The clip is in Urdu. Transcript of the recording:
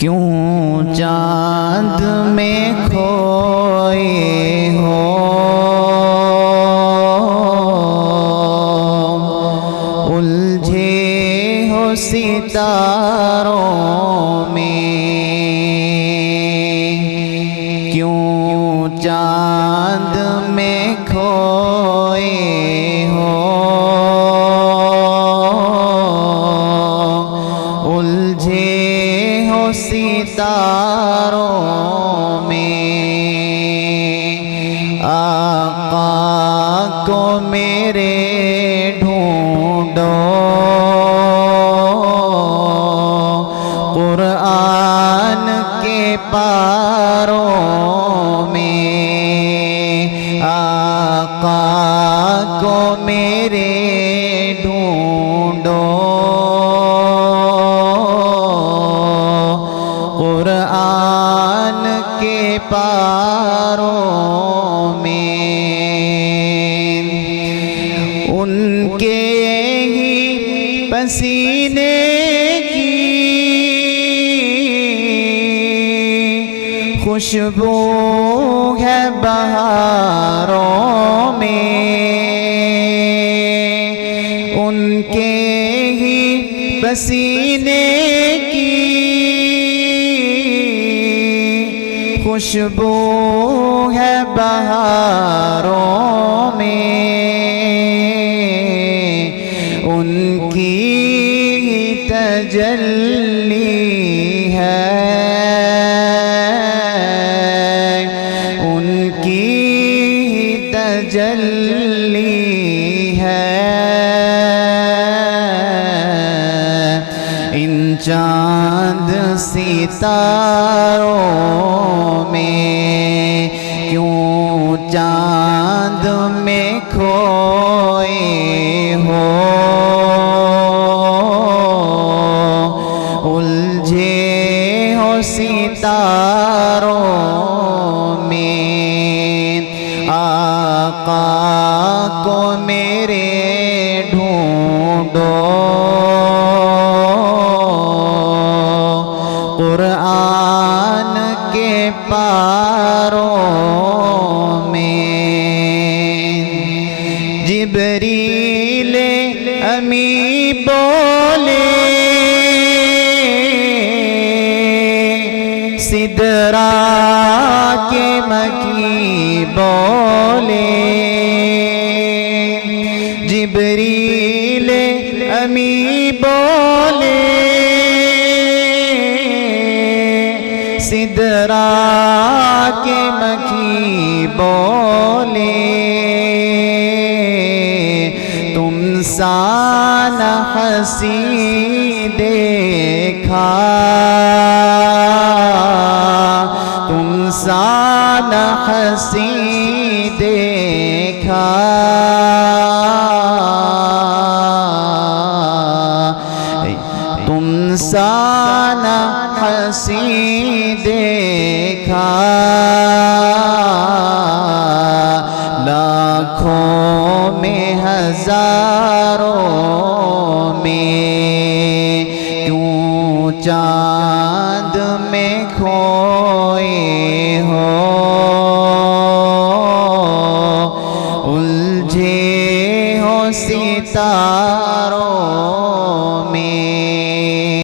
کیوں چاند میں کھوئے ہو الجھے ہو ستاروں میں کیوں چاند میں کھوئے ہو الجھے ہو ستاروں میں آقا کو میرے ڈھونڈو قرآن کے پاروں میں آقا کو میرے ڈھونڈو قرآن کے پاروں میں ان کے ہی پسینے کی خوشبو ہے بہاروں میں ان کے ہی پسینے کی خوشبو ہے بہاروں میں ان کی تجلی ہے ان کی تجلی ہے ان چاند ستاروں میں کیوں چاند میں کھوئے ہو الجھے ہو ستاروں میں آقا کو میرے ڈھونڈو قرآن کے پاروں میں جبریل امی بولے سدرا کے مکی بولے جبریل امی بولے سدرا کے مکی بولے تم سان ہنسی دیکھا تم سان ہنسی دیکھا تم سان ہنسی دیکھا لاکھوں میں ہزاروں میں کیوں چاند میں کھو